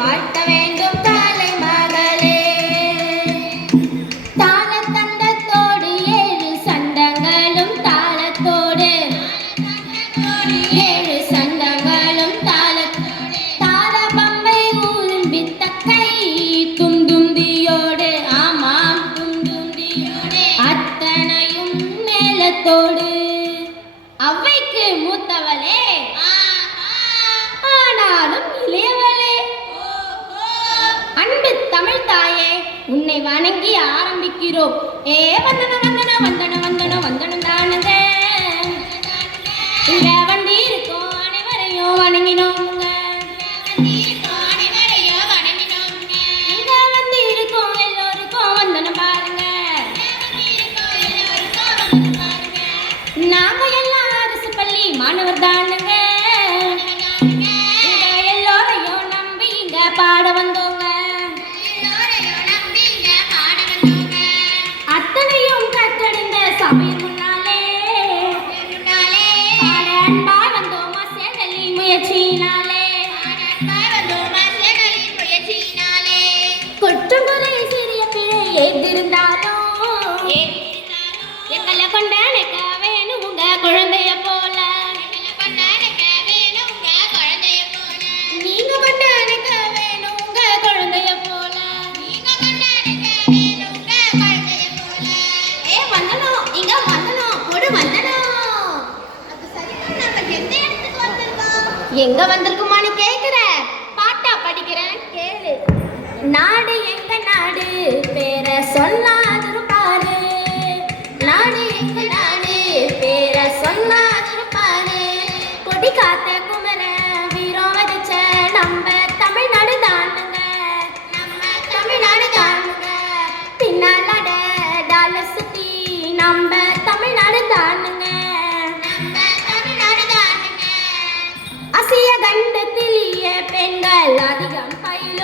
வாழ்த்தவே வணங்கி ஆரம்பிக்கிறோம். ஏ வந்தன எங்க வந்திருக்க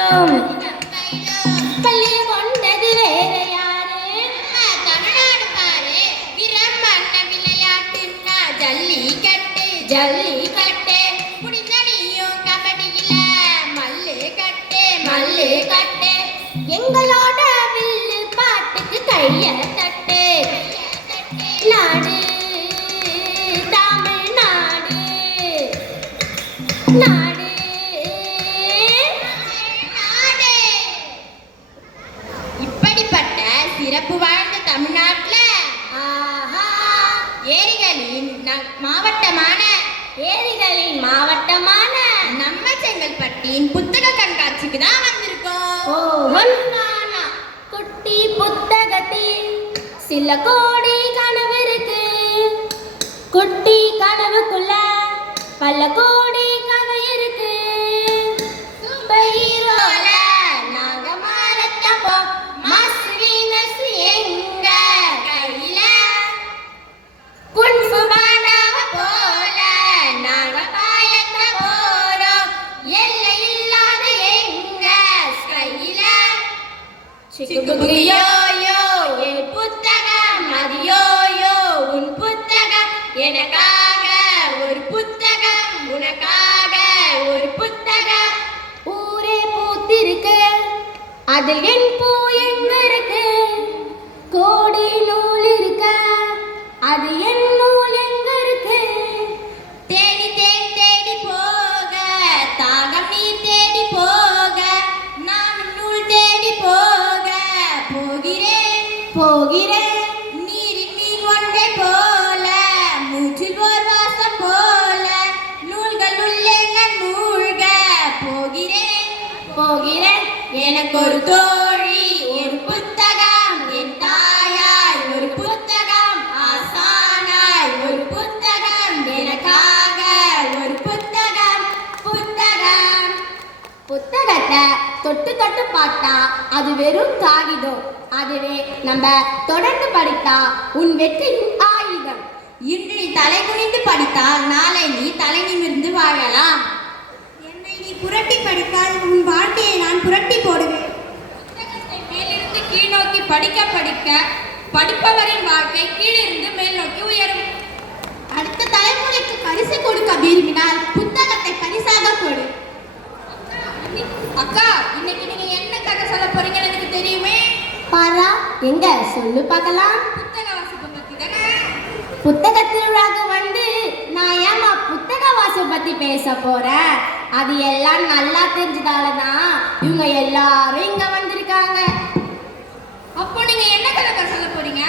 பயிலும் பள்ளி கொண்டது வேற யாரு? ஜல்லிக்கட்டு முடிந்த நீயும் கபடியில மல்லு கட்டு மல்லு கட்டு. எங்களோட வில்லு பாட்டுக்கு கைய மாவட்டமான ஏரிகளின் மாவட்டமான நம்ம செங்கல்பட்டின் புத்தக கண்காட்சிக்கு தான் வந்திருக்கோம். குட்டி புத்தகத்தில் சில கோடி கனவு இருக்கு. குட்டி கனவுக்குள்ள பல கோடி அது என் எனக்கு ஒரு தோழி ஒரு புத்தகம். என் தாயாய் ஒரு புத்தகம். ஆசானாய் ஒரு புத்தகம். எனக்காக ஒரு புத்தகம். புத்தகம். புத்தகத்தை தொட்டு தொட்டு பார்த்தா அது வெறும் காகிதம் அதுவே நம்ம தொடர்ந்து படித்தா உன் வெற்றியின் ஆயுதம். இன்று நீ தலை குனிந்து படித்தால் நாளை நீ தலை நிமிர்ந்து வாழலாம். என்னை நீ புரட்டி படித்தால் உன் புரட்டி போடுவேன். புத்தகத்தை மேலிருந்து கீழ் நோக்கி படிக்க படிக்க படிப்பவரின் வாழ்க்கை கீழிருந்து மேல் நோக்கி உயரும். அடுத்த தலைமுறைக்கு பரிசு கொடுக்க விரும்பினால் புத்தகத்தை பரிசாக கொடு. அக்கா இன்னைக்கு நீங்க என்ன கதை சொல்ல போறீங்கன்னு எனக்கு தெரியுமே. பாரா எங்க? சொல்லு பார்க்கலாம். புத்தக வாசிப்பை பத்தி தானே. புத்தக திருவிழாக்கு வந்து நான் ஏமா புத்தக வாச பத்தி பேச போறேன்? அது எல்லாம் நல்லா தெரிஞ்சதால தான் இவங்க எல்லாரும் இங்க வந்திருக்காங்க. அப்போ நீங்க என்ன கதை சொல்ல போறீங்க?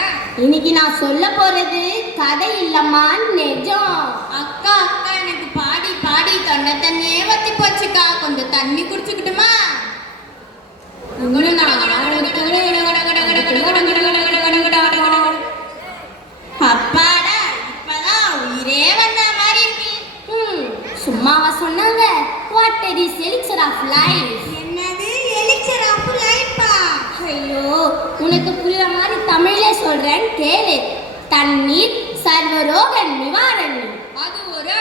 இன்னைக்கு நான் சொல்ல போறது கதை இல்லம்மா நிஜம். அக்கா அக்கா எனக்கு பாடி பாடி தொண்டை தண்ணியே வத்தி போச்சுக்கா. கொஞ்சம் தண்ணி குடிச்சுக்கிட்டுமா? மாமா சொன்னாங்க what it is elixir of life என்னது? எலிக்சர் ஆஃப் லைஃபா ஐயோ உனக்கு புரியுற மாதிரி தமிழ்ல சொல்றேன் கேளு. தண்ணீர் சர்வரோக நிவாரணி. அது ஒரு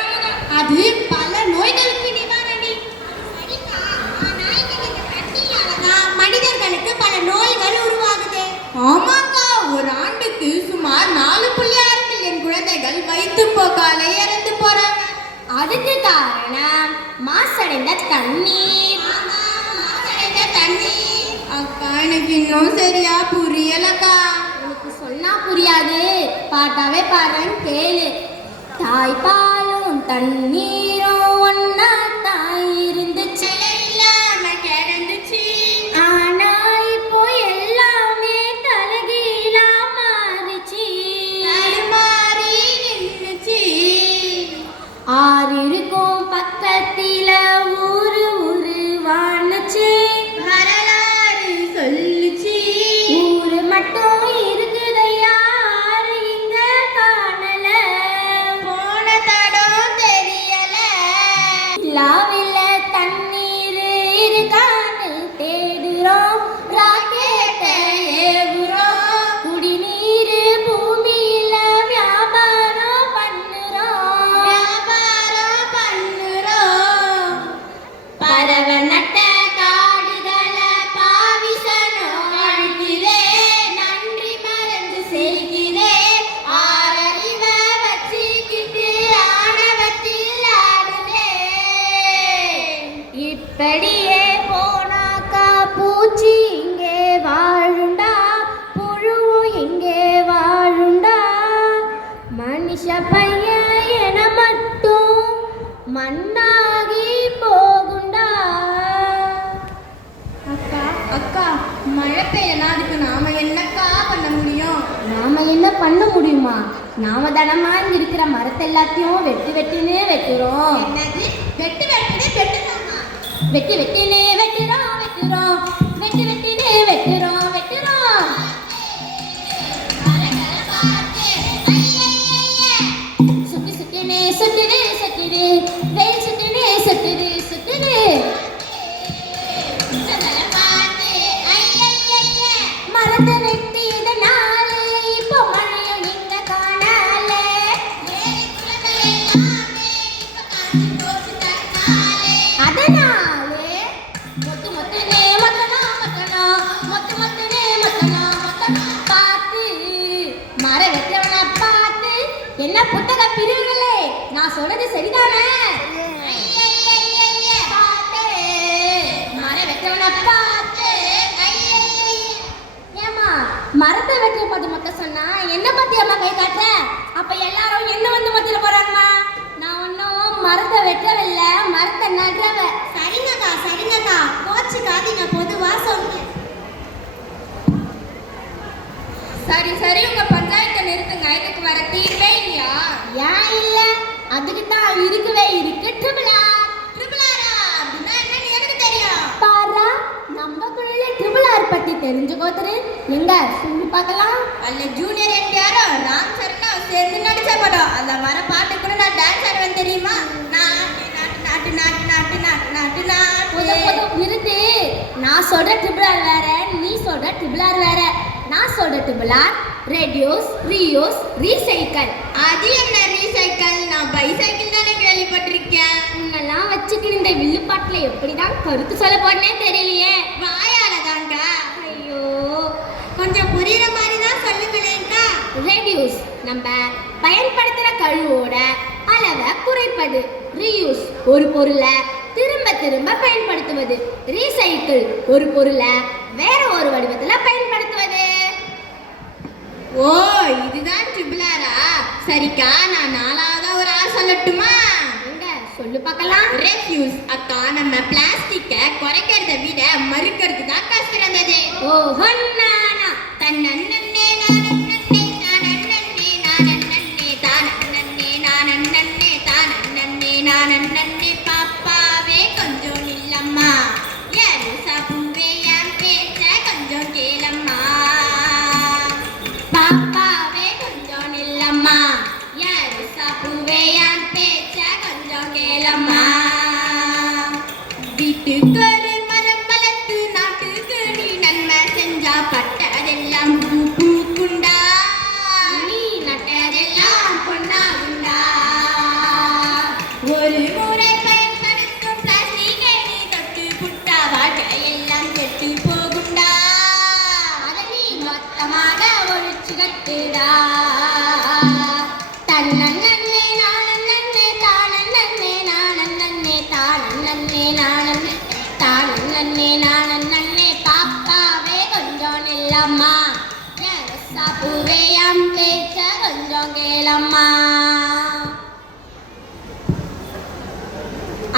அது பல நோய்களுக்கு நிவாரணி. மனிதர்களுக்கு பல நோய்கள் உருவாகுது. ஆமாக்கா ஒரு ஆண்டுக்கு சுமார் நாலு புள்ளி ஆறு மில்லியன் குழந்தைகள் வயிற்று போக்காலே அதுக்கு காரணம் மாசடைந்த தண்ணீர். தண்ணி அக்கா எனக்கு இன்னும் சரியா புரியலக்கா. உனக்கு சொன்னா புரியாது. பாட்டாவே பாடுறேன் கேளு. தாய்ப்பாலும் தண்ணீரும் ஒன்னா தாய் இருந்துச்சு. முடியுமா நாம தனமா இங்க இருக்கிற மரத்தை எல்லாத்தையும் வெட்டு வெட்டுன்னு வெட்டுறோம் வெட்டு வெட்டு வெட்டுனோமா வெட்டி வெட்டினே கை காட்டுற. அப்ப எல்லாரும் என்ன வந்து மொத்திர போறாங்கம்மா? நான் ஒன்றும் மரத்தை வெட்டவில்லை மரத்தை நடுறவ. சரிங்கக்கா சரிங்கக்கா. கோச்சுக்காதீங்க பொதுவா சொல்றேன். சரி சரி உங்க பஞ்சாயத்தை நிறுத்துங்க. இதுக்கு வர தீர்வே இல்லையா? ஏன் இல்ல? அதுக்கு தான் இருக்கவே இருக்கு. ட்ரிபிளா ட்ரிபிளாரா அப்படின்னா என்னன்னு எனக்கு தெரியும் பாரா நம்ம குழுல பத்தி தெரிஞ்சுக்கோத்துரு எங்க? சொல்லி பார்க்கலாம். அல்ல ஜூனியர் என்டிஆரும் ராம் சரணும் சேர்ந்து நடிச்ச படம். அந்த வர பாட்டு கூட நான் டான்ஸ் ஆடுவேன் தெரியுமா? நாட்டு நாட்டு நாட்டு நாட்டு நாட்டு நாட்டு நாட்டு நிறுத்து. நான் சொல்ற ட்ரிபிள் ஆர் வேற நீ சொல்ற ட்ரிபிள் ஆர் வேற. நான் சொல்ற triple R reduce reuse recycle. அது என்ன ரீசைக்கிள்? நான் பைசைக்கிள் தானே கேள்விப்பட்டிருக்கேன். உன்னெல்லாம் வச்சுக்கிட்டு இந்த வில்லுப்பாட்டுல எப்படிதான் கருத்து சொல்ல போறேனே தெரியலையே. கொஞ்சம் புரியுற மாதிரி தான் சொல்லுங்களேன்க்கா. ரெடியூஸ் நம்ம பயன்படுத்துற கழிவோட அளவை குறைப்பது. ரீயூஸ் ஒரு பொருளை திரும்ப திரும்ப பயன்படுத்துவது. ரீசைக்கிள் ஒரு பொருளை வேற ஒரு வடிவத்துல பயன்படுத்துவது. ஓ இதுதான் ட்ரிபிளாரா? சரிக்கா நான் நாலாவதா ஒரு ஆள் சொல்லட்டுமா? சொல்லு பார்க்கலாம். ரெஃப்யூஸ் அக்கா நம்ம பிளாஸ்டிக்கை குறைக்கிறத விட மறுக்கிறது தான் சிறந்தது. ஓ ஹொன்னானா നന്നെ നാനന്നെ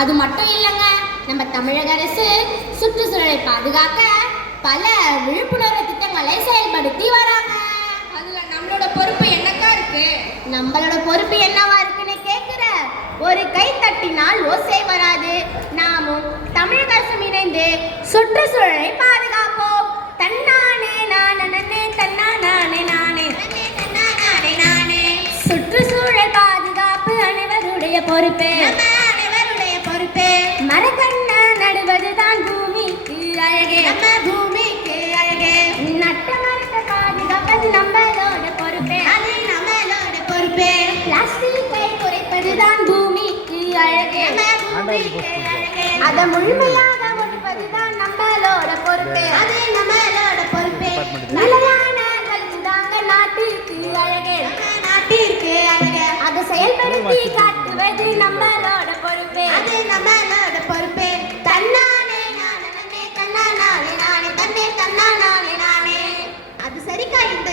அது மட்டும் இல்லைங்க. நம்ம தமிழக அரசு சுற்றுச்சூழலை பாதுகாக்க பல விழிப்புணர்வு திட்டங்களை செயல்படுத்தி வராங்க. அதுல நம்மளோட பொறுப்பு என்னக்கா இருக்கு? நம்மளோட பொறுப்பு என்னவா இருக்குன்னு கேக்குற ஒரு கை தட்டினால் ஓசை வராது. நாமும் தமிழக அரசும் இணைந்து சுற்றுச்சூழலை பாதுகாப்போம். தன்னானே நானே தன்னா நானே. நானே நானே நானே. சுற்றுச்சூழல் பாதுகாப்பு அனைவருடைய பொறுப்பு. மரக்கண்ண நடுவதுதான் பூமிக்கு அழகே. நம்ம பூமிக்கு அழகே. நட்ட மரத்தை பாதுகாப்பது நம்மளோட பொறுப்பு. அது நம்மளோட பொறுப்பு. பிளாஸ்டிக்கை குறைப்பதுதான் பூமிக்கு அழகே. பூமிக்கு அழகே. அதை முழுமையாக ஒழிப்பதுதான் நம்மளோட பொறுப்பு. அது நம்மளோட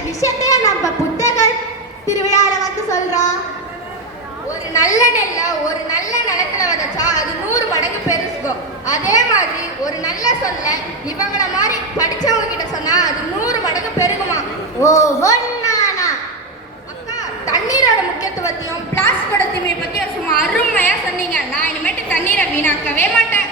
விஷயத்தையே நம்ம புத்தக திருவிழால வந்து சொல்றோம் ஒரு நல்ல நெல்ல ஒரு நல்ல நிலத்துல விதைச்சா அது நூறு மடங்கு பெருசுக்கும் அதே மாதிரி ஒரு நல்ல சொல்ல இவங்கள மாதிரி படிச்சவங்க கிட்ட சொன்னா அது நூறு மடங்கு பெருகுமா? ஓ ஒன்னானா அக்கா தண்ணீரோட முக்கியத்துவத்தையும் பிளாஸ்டிக்கோட தீமையை பத்தியும் சும்மா அருமையா சொன்னீங்க. நான் இனிமேட்டு தண்ணீரை வீணாக்கவே மாட்டேன்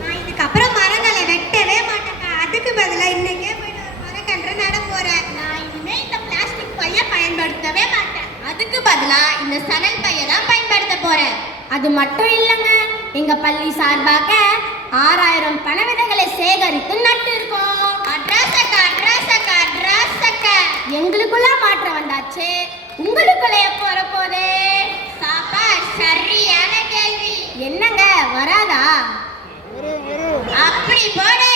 நான் இதுக்கப்புறம் மரங்களை வெட்டவே மாட்டேங்க அதுக்கு பதிலாக இன்னைக்கே போயிட்டு ஒரு மரக்கன்று நட போறேன் நான் இனிமே இந்த பிளாஸ்டிக் பைய பயன்படுத்தவே மாட்டேன் பதிலா இந்த சணல் பைய தான் பயன்படுத்த போறேன். அது மட்டும் இல்லைங்க எங்க பள்ளி சார்பாக ஆறாயிரம் பண விதைகளை சேகரித்து நட்டு இருக்கோம். எங்களுக்குள்ள மாற்றம் வந்தாச்சு. உங்களுக்குள்ள எப்போ வரப்போதே சாப்பா சரியான கேள்வி. என்னங்க வராதா? அப்படி போடு.